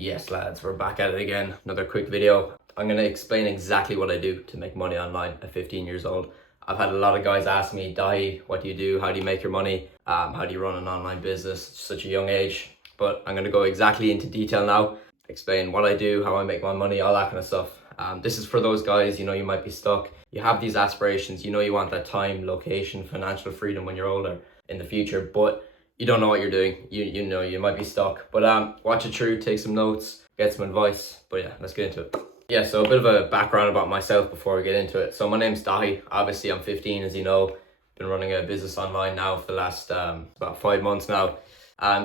Yes lads, we're back at it again. Another quick video. I'm going to explain exactly what I do to make money online at 15 years old. I've had a lot of guys ask me, Dahi, what do you do? How do you make your money? How do you run an online business at such a young age? But I'm going to go exactly into detail now, explain what I do, how I make my money, all that kind of stuff. This is for those guys, you might be stuck. You have these aspirations, you want that time, location, financial freedom when you're older in the future, but you don't know what you're doing. You might be stuck. But watch it through, take some notes, get some advice. But yeah, let's get into it. Yeah, so a bit of a background about myself before we get into it. So my name's Dahi. Obviously, I'm 15, as you know. Been running a business online now for the last about 5 months now.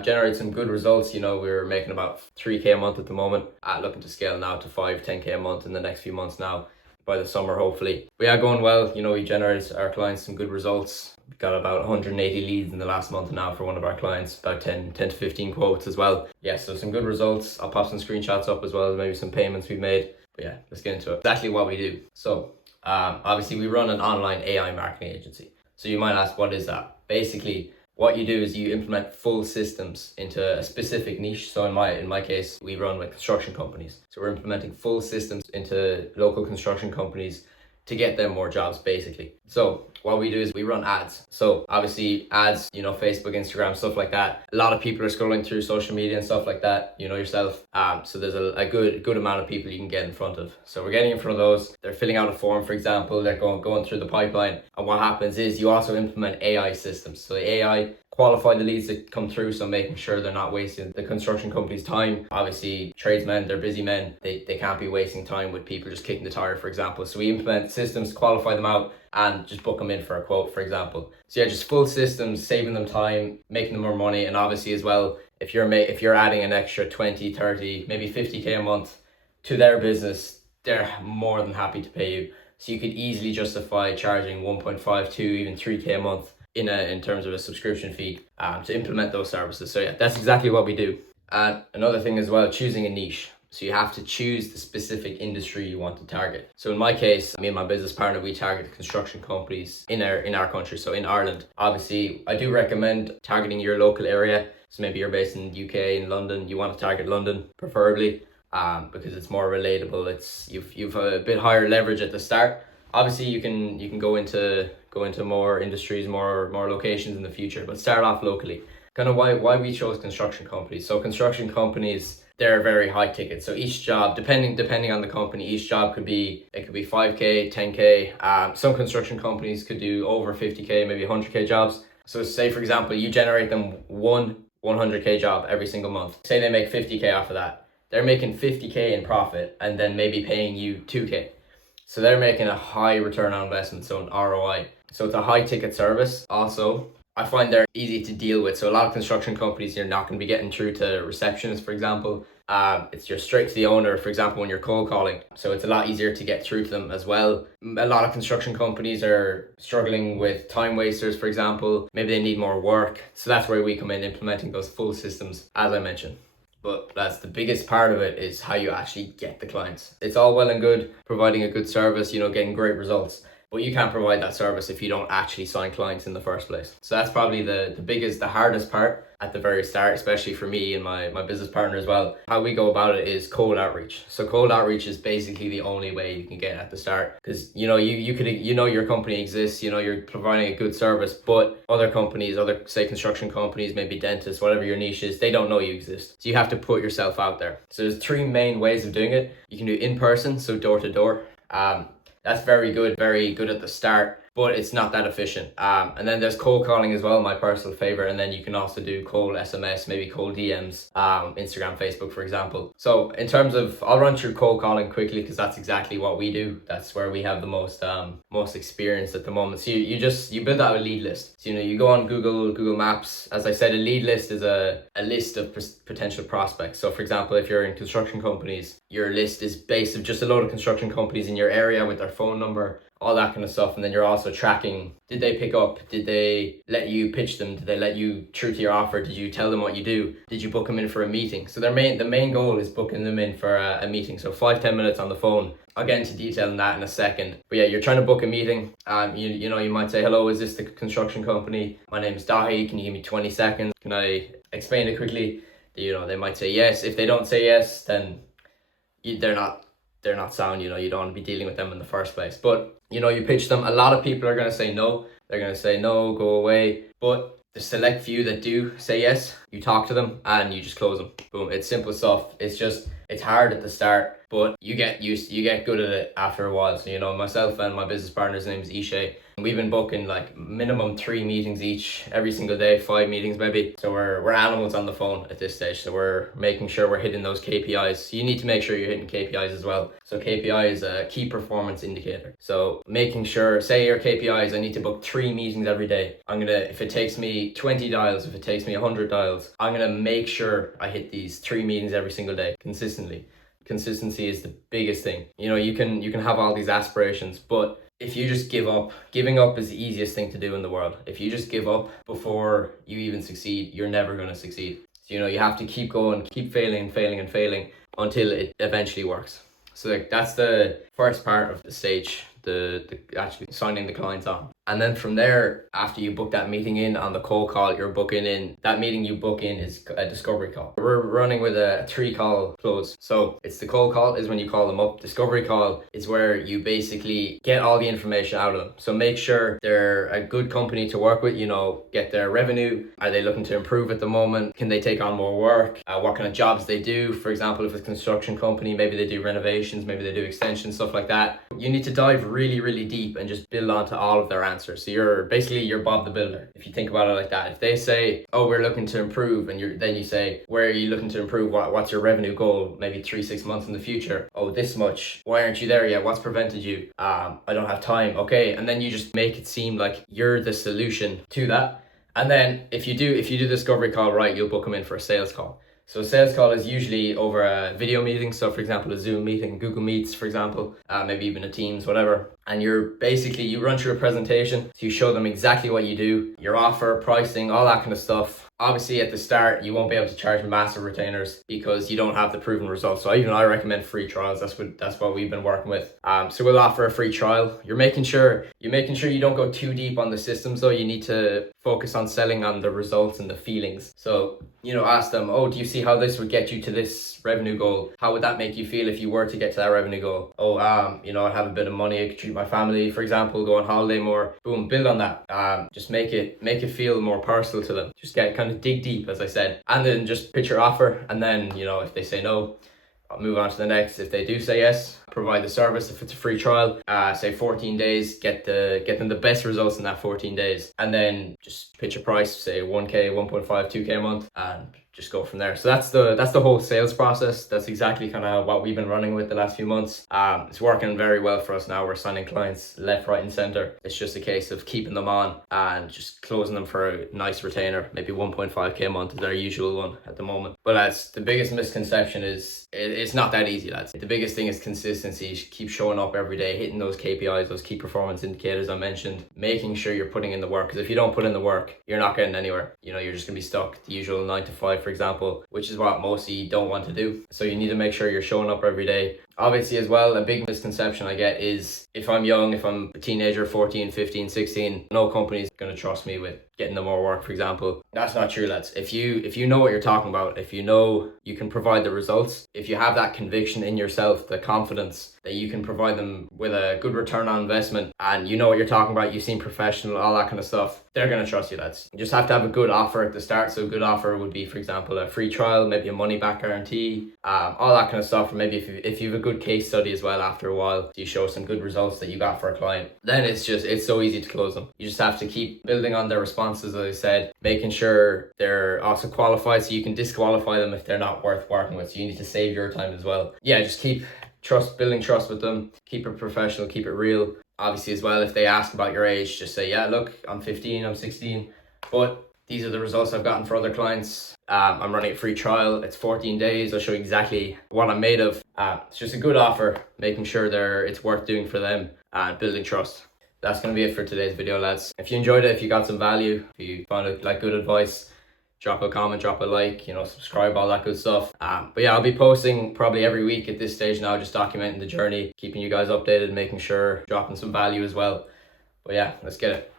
Generated some good results. We're making about 3k a month at the moment. Looking to scale now to 10k a month in the next few months now, by the summer hopefully. But yeah, going well. We generated our clients some good results. We've got about 180 leads in the last month now for one of our clients, about 10 to 15 quotes as well. Yeah, so some good results. I'll pop some screenshots up as well as maybe some payments we've made. But yeah, let's get into it. Exactly what we do. So obviously we run an online AI marketing agency. So you might ask, what is that? Basically, what you do is you implement full systems into a specific niche. So in my case, we run with construction companies. So we're implementing full systems into local construction companies to get them more jobs, basically. So what we do is we run ads. So obviously ads, Facebook, Instagram, stuff like that. A lot of people are scrolling through social media and stuff like that, yourself. So there's a good amount of people you can get in front of. So we're getting in front of those. They're filling out a form, for example. They're going through the pipeline. And what happens is you also implement AI systems. So the AI qualify the leads that come through, so making sure they're not wasting the construction company's time. Obviously, tradesmen, they're busy men. They can't be wasting time with people just kicking the tire, for example. So we implement systems, qualify them out, and just book them in for a quote, for example. So yeah, just full systems, saving them time, making them more money. And obviously as well, if you're adding an extra 20, 30, maybe 50k a month to their business, they're more than happy to pay you. So you could easily justify charging 1.5, 2, even 3k a month in terms of a subscription fee to implement those services. So yeah, that's exactly what we do. And another thing as well, choosing a niche. So you have to choose the specific industry you want to target. So in my case, me and my business partner, we target construction companies in our country, so in Ireland. Obviously, I do recommend targeting your local area. So maybe you're based in the UK, in London, you want to target London, preferably, because it's more relatable. You've a bit higher leverage at the start. Obviously, you can go into more industries, more locations in the future, but start off locally. Kind of why we chose construction companies. So construction companies, they're very high ticket. So each job, depending on the company, each job could be 5k, 10k. Some construction companies could do over 50k, maybe 100k jobs. So say for example, you generate them one 100k job every single month. Say they make 50k off of that. They're making 50k in profit and then maybe paying you 2k. So they're making a high return on investment, so an ROI. So it's a high ticket service. Also, I find they're easy to deal with. So a lot of construction companies, you're not going to be getting through to receptionists, for example. You're straight to the owner, for example, when you're cold calling. So it's a lot easier to get through to them as well. A lot of construction companies are struggling with time wasters, for example. Maybe they need more work. So that's where we come in, implementing those full systems, as I mentioned. But that's the biggest part of it, is how you actually get the clients. It's all well and good providing a good service, getting great results, but you can't provide that service if you don't actually sign clients in the first place. So that's probably the hardest part at the very start, especially for me and my business partner as well. How we go about it is cold outreach. So cold outreach is basically the only way you can get at the start, because you could your company exists, you're providing a good service, but other companies, say construction companies, maybe dentists, whatever your niche is, they don't know you exist. So you have to put yourself out there. So there's 3 main ways of doing it. You can do in person, so door to door. That's very good at the start, but it's not that efficient. And then there's cold calling as well, my personal favorite. And then you can also do cold SMS, maybe cold DMs, Instagram, Facebook, for example. So in terms of, I'll run through cold calling quickly because that's exactly what we do. That's where we have the most experience at the moment. So you build out a lead list. So you go on Google Maps. As I said, a lead list is a list of potential prospects. So for example, if you're in construction companies, your list is based of just a load of construction companies in your area with their phone number, all that kind of stuff. And then you're also tracking, did they pick up? Did they let you pitch them? Did they let you through to your offer? Did you tell them what you do? Did you book them in for a meeting? So the main goal is booking them in for a meeting. So 5-10 minutes on the phone. I'll get into detail on that in a second. But yeah, you're trying to book a meeting. You might say, hello, is this the construction company? My name is Dahi. Can you give me 20 seconds? Can I explain it quickly? You know, they might say yes. If they don't say yes, then they're not sound. You know, you don't want to be dealing with them in the first place. But you know, you pitch them. A lot of people are going to say no. They're going to say no, go away. But the select few that do say yes, you talk to them and you just close them. Boom. It's simple stuff. It's hard at the start, but you get good at it after a while. So, you know, myself and my business partner's name is Ishay. We've been booking like minimum 3 meetings each every single day, 5 meetings maybe. So we're animals on the phone at this stage. So we're making sure we're hitting those KPIs. You need to make sure you're hitting KPIs as well. So KPI is a key performance indicator. So making sure, say your KPIs, I need to book 3 meetings every day. If it takes me 20 dials, if it takes me 100 dials, I'm gonna make sure I hit these 3 meetings every single day consistently. Consistency is the biggest thing. You know, you can have all these aspirations, but if you just give up, giving up is the easiest thing to do in the world. If you just give up before you even succeed, you're never going to succeed. So, you know, you have to keep going, keep failing until it eventually works. So like, that's the first part of the stage, the actually signing the clients on. And then from there, after you book that meeting in on the cold call, you're booking in, that meeting you book in is a discovery call. We're running with a 3-call close. So it's the cold call is when you call them up. Discovery call is where you basically get all the information out of them. So make sure they're a good company to work with, you know, get their revenue. Are they looking to improve at the moment? Can they take on more work? What kind of jobs they do? For example, if it's a construction company, maybe they do renovations, maybe they do extensions, stuff like that. You need to dive really, really deep and just build onto all of their answers. So you're Bob the Builder, if you think about it like that. If they say, oh, we're looking to improve, and then you say, where are you looking to improve? What's your revenue goal? Maybe 3-6 months in the future. Oh, this much. Why aren't you there yet? What's prevented you? I don't have time. Okay, and then you just make it seem like you're the solution to that. And then if you do the discovery call right, you'll book them in for a sales call. So a sales call is usually over a video meeting. So for example, a Zoom meeting, Google Meets, for example, maybe even a Teams, whatever. And you run through a presentation. So you show them exactly what you do, your offer, pricing, all that kind of stuff. Obviously at the start, you won't be able to charge massive retainers because you don't have the proven results. So I recommend free trials. That's what we've been working with. So we'll offer a free trial. You're making sure you don't go too deep on the systems though. You need to focus on selling on the results and the feelings. So, you know, ask them, oh, do you see how this would get you to this revenue goal? How would that make you feel if you were to get to that revenue goal? Oh, you know, I'd have a bit of money. I could treat my family, for example, go on holiday more. Boom, build on that. Just make it feel more personal to them. Just kind of dig deep, as I said, and then just pitch your offer. And then, you know, if they say no, I'll move on to the next. If they do say yes, provide the service. If it's a free trial, say 14 days, get them the best results in that 14 days. And then just pitch a price, say 1K, 1.5, 2K a month, and just go from there. So that's the whole sales process. That's exactly kind of what we've been running with the last few months. It's working very well for us now. We're signing clients left, right, and center. It's just a case of keeping them on and just closing them for a nice retainer. Maybe 1.5K a month is our usual one at the moment. But lads, the biggest misconception is it's not that easy, lads. The biggest thing is consistency. Keep showing up every day, hitting those KPIs, those key performance indicators I mentioned, making sure you're putting in the work. Because if you don't put in the work, you're not getting anywhere. You know, you're just gonna be stuck the usual 9 to 5, for example, which is what most of you don't want to do. So you need to make sure you're showing up every day. Obviously as well, a big misconception I get is if I'm young, if I'm a teenager, 14, 15, 16, no company's going to trust me with getting them more work, for example. That's not true, lads. If you know what you're talking about, if you know you can provide the results, if you have that conviction in yourself, the confidence that you can provide them with a good return on investment, and you know what you're talking about, you seem professional, all that kind of stuff, they're going to trust you, lads. You just have to have a good offer at the start. So a good offer would be, for example, a free trial, maybe a money back guarantee, all that kind of stuff. Or maybe if you have a good case study as well after a while, you show some good results that you got for a client, then it's so easy to close them. You just have to keep building on their responses, as I said, making sure they're also qualified so you can disqualify them if they're not worth working with. So you need to save your time as well. Yeah, just keep building trust with them, keep it professional, keep it real. Obviously as well, if they ask about your age, just say, yeah, look, I'm 15, I'm 16, but these are the results I've gotten for other clients. I'm running a free trial. It's 14 days. I'll show you exactly what I'm made of. It's just a good offer, making sure it's worth doing for them and building trust. That's going to be it for today's video, lads. If you enjoyed it, if you got some value, if you found it like good advice, drop a comment, drop a like, you know, subscribe, all that good stuff. But yeah, I'll be posting probably every week at this stage now, just documenting the journey, keeping you guys updated, making sure dropping some value as well. But yeah, let's get it.